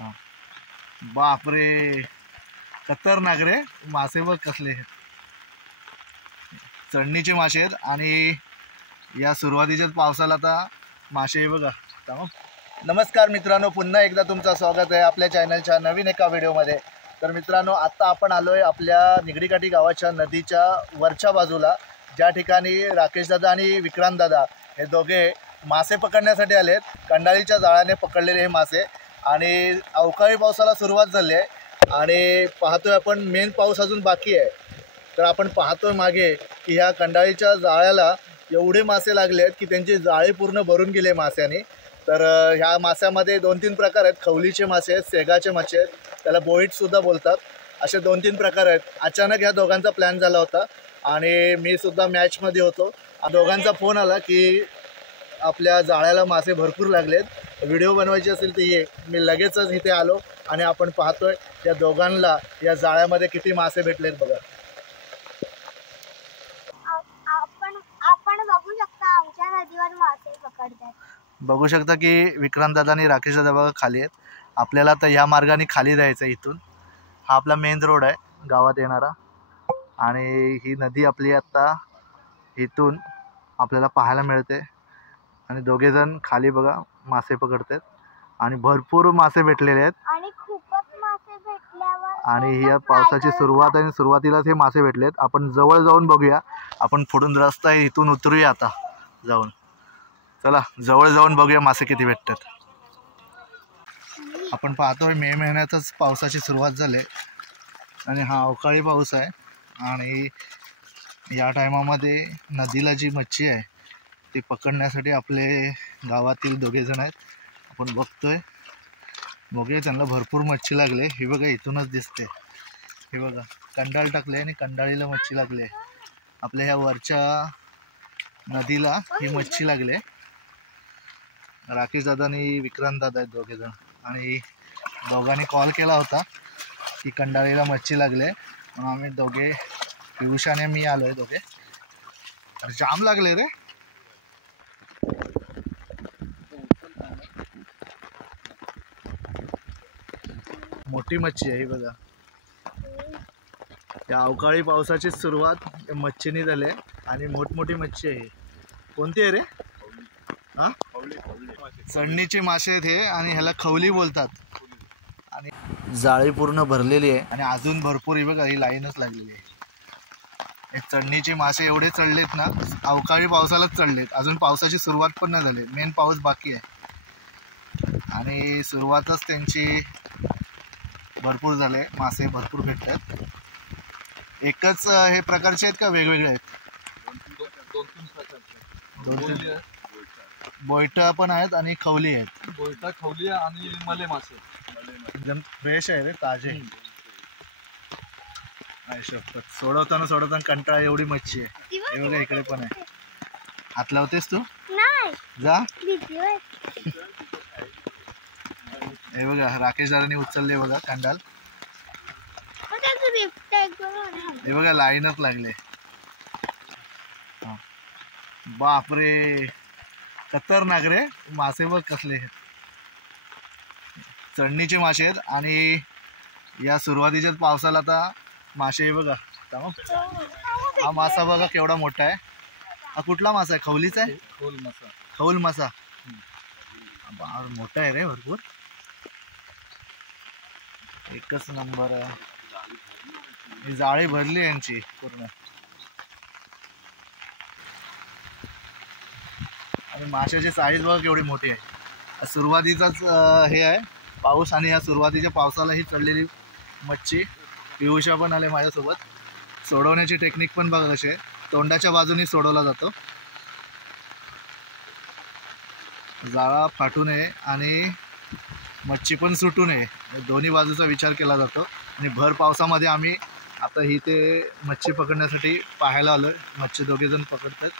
हा. बापरे, खतरनाक रे मासे बघ कसले चढणीचे मासे आहेत. आणि या सुरुवातीच्याच पावसाला आता मासे बघा. नमस्कार मित्रांनो, पुन्हा एकदा तुमचं स्वागत आहे आपल्या चॅनलच्या नवीन एका व्हिडिओमध्ये. तर मित्रांनो, आत्ता आपण आलो आहे आपल्या निगडीकाठी गावाच्या नदीच्या वरच्या बाजूला, ज्या ठिकाणी राकेशदादा आणि विक्रांतदादा हे दोघे मासे पकडण्यासाठी आलेत. कंडाळीच्या जाळ्याने पकडलेले हे मासे. आणि अवकाळी पावसाला सुरुवात झाली आहे आणि पाहतोय आपण मेन पाऊस अजून बाकी आहे. तर आपण पाहतोय मागे की ह्या कंडाळीच्या जाळ्याला एवढे मासे लागले आहेत की त्यांची जाळी पूर्ण भरून गेले मास्याने. तर ह्या मास्यामध्ये 2-3 प्रकार आहेत. खवलीचे मासे आहेत, सेगाचे मासे आहेत, त्याला बोईटसुद्धा बोलतात. असे 2-3 प्रकार आहेत. अचानक ह्या दोघांचा प्लॅन झाला होता आणि मी सुद्धा मॅचमध्ये होतो. दोघांचा फोन आला की आपल्या जाळ्याला मासे भरपूर लागलेत, व्हिडिओ बनवायची असेल तर ये. मी लगेचच इथे आलो आणि आपण पाहतोय या दोघांना या जाळ्यामध्ये किती मासे भेटलेत बघा. आपण बघू शकता आमच्या नदीवर मासे पकडतात. बघू शकता की विक्रांतदादा आणि राकेशदादा बघा खाली आहेत. आपल्याला तर ह्या मार्गाने खाली जायचं आहे. इथून हा आपला मेन रोड आहे गावात येणारा आणि ही नदी आपली आत्ता इथून आपल्याला पाहायला मिळते. आणि दोघेजण खाली बघा मासे पकडतात आणि भरपूर मासे भेटलेले आहेत. आणि खूपच मासे भेटल्यावर आणि ही पावसाची सुरुवात आहे आणि सुरुवातीलाच हे मासे भेटलेत. आपण जवळ जाऊन बघूया. आपण पुढून रस्ता आहे, इथून उतरूया आता जाऊन. चला जवळ जाऊन बघूया मासे किती भेटतात. आपण पाहतोय मे महिन्यातच पावसाची सुरुवात झाली आणि हा अवकाळी पाऊस आहे. आणि या टायमामध्ये नदीला जी मच्छी आहे ती पकडण्यासाठी आपले गावातील दोघेजण आहेत. आपण बघतोय, बघूया त्यांना भरपूर मच्छी लागले. हे बघा इथूनच दिसते. हे बघा कंडाळ टाकले आणि कंडाळीला मच्छी लागले. आपल्या ह्या वरच्या नदीला ही मच्छी लागले. राकेशदादा आणि विक्रांतदादा आहेत दोघेजण. आणि दोघांनी कॉल केला होता की कंडाळीला मच्छी लागले म्हणून आम्ही दोघे पियुषाने मी आलो आहे दोघे. तर जाम लागले रे. मोठी मच्छी आहे ही बघा. या अवकाळी पावसाची सुरुवात मच्छीने झाली आणि मोठमोठी मच्छी आहे. कोणती आहे रे? हा, चढणीचे मासे आहेत हे आणि ह्याला खवली बोलतात. आणि जाळी पूर्ण भरलेली आहे आणि अजून भरपूर ही बघा ही लाईनच लागलेली आहे. हे चढणीचे मासे एवढे चढलेत ना, अवकाळी पावसालाच चढलेत. अजून पावसाची सुरुवात पण नाही झाली, मेन पाऊस बाकी आहे. आणि सुरुवातच त्यांची भरपूर झाले, मासे भरपूर भेटतात. एकच हे प्रकारचे आहेत का वेगवेगळे आहेत? दोन-तीन बोईटा पण आहेत आणि खवली आहेत. बोईटा, खवली आणि मले मासे एकदम फ्रेश आहे रे, ताजे. नाही शकत सोडवताना कंटाळा एवढी मच्छी आहे. हे बघा इकडे पण आहे. हात लावतेस तू? नाही जा. भीती हे बघा राकेश दादांनी उचलले बघा कंडाल. हे बघा लाईनच लागले. बापरे, खतरनाक रे मासे बघ कसले चढणीचे मासे आहेत. आणि या सुरुवातीच्याच पावसाला आता मासे हे बघा. हा मासा बघा केवढा मोठा आहे. हा कुठला मासा आहे? खवलीचा आहे. खौल मासा मोठा आहे रे भरपूर. एकच नंबर आहे. ही जाळी भरली यांची पूर्ण. आणि माशाची साईज बघा केवढी मोठी आहे. सुरुवातीचाच हे आहे पाऊस आणि या सुरुवातीच्या पावसाला ही चढलेली मच्छी. पियुषा पण आले माझ्यासोबत. सोडवण्याची टेक्निक पण बघा कशी आहे. तोंडाच्या बाजूनी सोडवला जातो, जाळा फाटू नये आणि मच्छी पण सुटू नये, दोन्ही बाजूचा विचार केला जातो. आणि भर पावसामध्ये आम्ही आता ही ते मच्छी पकडण्यासाठी पाहायला आलोय. मच्छी दोघेजण पकडतात.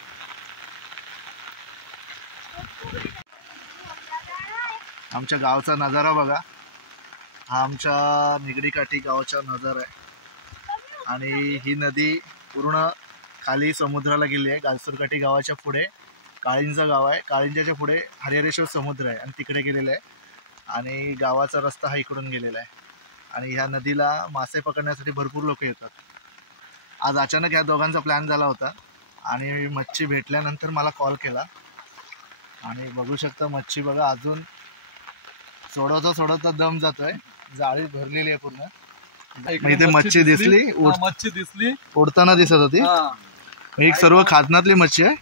आमच्या गावचा नजारा बघा. हा आमच्या निगडीकाठी गावाचा नजारा आहे. आणि ही नदी पूर्ण खाली समुद्राला गेली आहे. गालसूरकाठी गावाच्या पुढे काळिंजा गाव आहे. काळिंजाच्या पुढे हरिहरेश्वर समुद्र आहे आणि तिकडे गेलेलं आहे. आणि गावाचा रस्ता हा इकडून गेलेला आहे आणि ह्या नदीला मासे पकडण्यासाठी भरपूर लोक येतात. आज अचानक ह्या दोघांचा प्लॅन झाला होता आणि मच्छी भेटल्यानंतर मला कॉल केला आणि बघू शकता मच्छी बघा अजून सोडवता दम जातोय. जाळी भरलेली आहे पूर्ण. इथे मच्छी दिसली मच्छी दिसली उडताना दिसत होती. ही सर्व खाजनातली मच्छी आहे.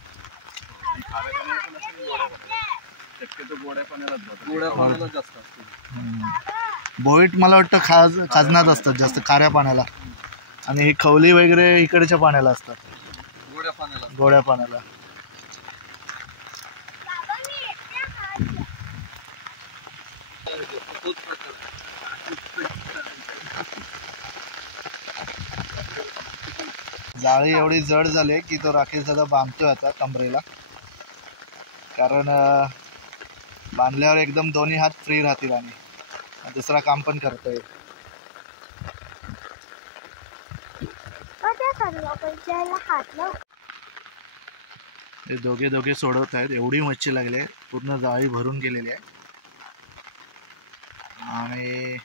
गोड्या पाण्याला जास्त असते. बोईट मला वाटतं खाजनात असतात जास्त खाऱ्या पाण्याला आणि ही खवली वगैरे इकडच्या पाण्याला असतात गोड्या पाण्याला. जाळी एवढी जड झाली की तो राकेश दादा बांधतोय आता कमरेला, कारण बांधल्यावर एकदम दोन्ही हात फ्री राहतील आणि दुसरा काम पण करता येईल. हे दोघे सोडवत आहेत. एवढी मच्छी लागली, पूर्ण जाळी भरून गेलेली आहे आणि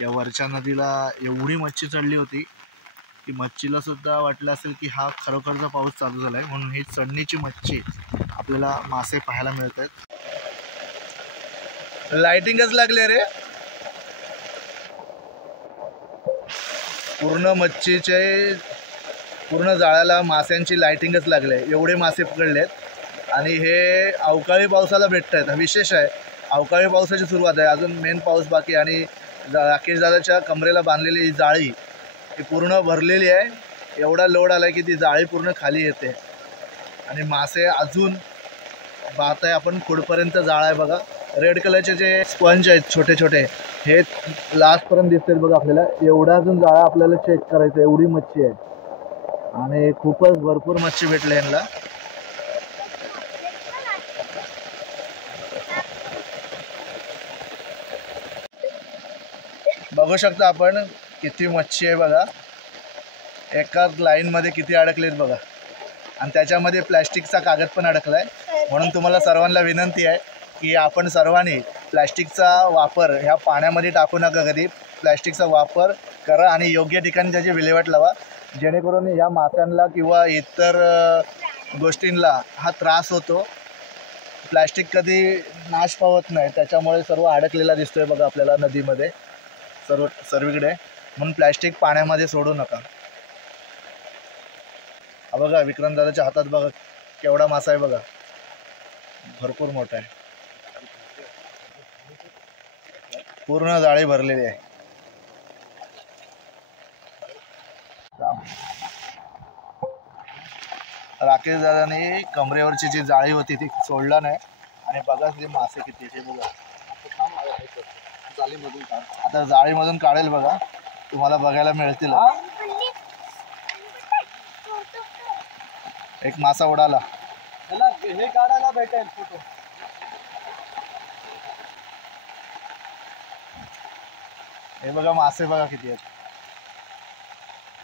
या वरच्या नदीला एवढी मच्छी चढली होती की मच्छीला सुद्धा वाटलं असेल की हा खरोखरचा पाऊस चालू झालाय, म्हणून ही चढणीची मच्छी आपल्याला मासे पाहायला मिळत आहेत. लाइटिंगच लागले रे, पूर्ण मच्छीचे पूर्ण जाळ्याला मास्यांची लाइटिंगच लागले. एवढे मासे पकडलेत आणि हे अवकाळी पावसाला भेटत आहेत. हा विशेष आहे, अवकाळी पावसाची सुरुवात आहे, अजून मेन पाऊस बाकी. आणि राकेश दादाच्या कमरेला बांधलेली ही जाळी ही पूर्ण भरलेली आहे. एवढा लोड आला की ती जाळी पूर्ण खाली येते आणि मासे अजून बात आहे. आपण पुढपर्यंत जाळा आहे बघा. रेड कलरचे जे स्पंज आहेत छोटे छोटे, हे लास्टपर्यंत दिसतील बघा आपल्याला. एवढा अजून जाळा आपल्याला चेक करायचा, एवढी मच्छी आहे आणि खूपच भरपूर मच्छी भेटले यांना. बघू शकता आपण किती मच्छी आहे बघा. एकाच लाईनमध्ये किती अडकलेत बघा आणि त्याच्यामध्ये प्लॅस्टिकचा कागद पण अडकलाय. म्हणून तुम्हाला सर्वांना विनंती आहे की आपण सर्वांनी प्लॅस्टिकचा वापर ह्या पाण्यामध्ये टाकू नका कधी. प्लॅस्टिकचा वापर करा आणि योग्य ठिकाणी त्याची विल्हेवाट लावा, जेणेकरून या माशांना किंवा इतर गोष्टींना हा त्रास होतो. प्लॅस्टिक कधी नाश पावत नाही, त्याच्यामुळे सर्व अडकलेला दिसतोय बघा आपल्याला नदीमध्ये सर्वीकडे. म्हणून प्लॅस्टिक पाण्यामध्ये सोडू नका. हा बघा विक्रांत दादाच्या हातात बघा केवढा मासा आहे बघा, भरपूर मोठा आहे. पूर्ण जाळी भरलेली आहे. राकेश दादाने कमरेवरची जी जाळी होती ती सोडला नाही आणि बघा ते मासे किती ते बघा. आता जाळीमधून काढेल बघा, तुम्हाला बघायला मिळतील. एक मासा उडाला, हे काढायला भेटेल फोटो. हे बघा मासे बघा किती आहेत.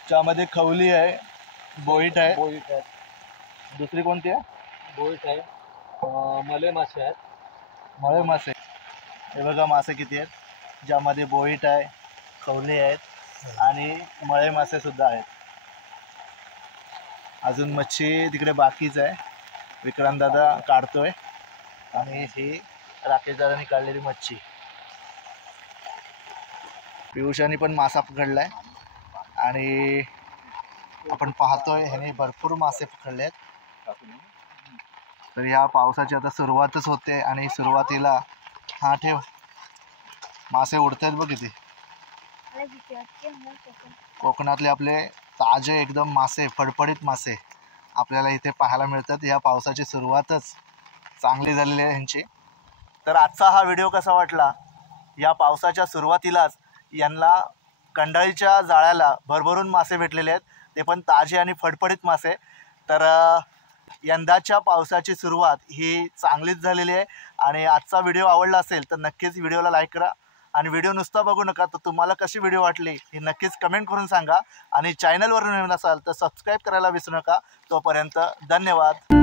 त्यामध्ये खवली आहे, बोईट आहे, दुसरी कोणती आहे? बोईट आहे, मले मासे आहेत, मळे मासे. हे बघा मासे किती आहेत, ज्यामध्ये बोईट आहे, खवली आहेत आणि मळे मासे सुद्धा आहेत. अजून मच्छी तिकडे बाकीच आहे, विक्रांत दादा काढतोय आणि ही राकेश दादानी काढलेली मच्छी. पियुषाने पण मासा पकडलाय आणि आपण पाहतोय ह्याने भरपूर मासे पकडले आहेत. तर ह्या पावसाची आता सुरुवातच होते आणि सुरुवातीला हा ठेव मासे उडत आहेत बघ किती. कोकणातले आपले ताजे एकदम मासे, फडफडीत मासे आपल्याला इथे पाहायला मिळतात. या पावसाची सुरुवातच चांगली झालेली आहे ह्यांची. तर आजचा हा व्हिडिओ कसा वाटला? या पावसाच्या सुरुवातीलाच यांना कंडाळीच्या जाळ्याला भरभरून मासे भेटलेले आहेत, ते पण ताजे आणि फडफडीत मासे. तर यंदाच्या पावसाची सुरुवात ही चांगलीच झालेली आहे आणि आजचा व्हिडिओ आवडला असेल तर नक्कीच व्हिडिओला लाईक करा आणि व्हिडिओ नुसता बघू नका, तर तुम्हाला कशी व्हिडिओ वाटली हे नक्कीच कमेंट करून सांगा आणि चॅनलवर नवीन असाल तर सबस्क्राईब करायला विसरू नका. तोपर्यंत धन्यवाद.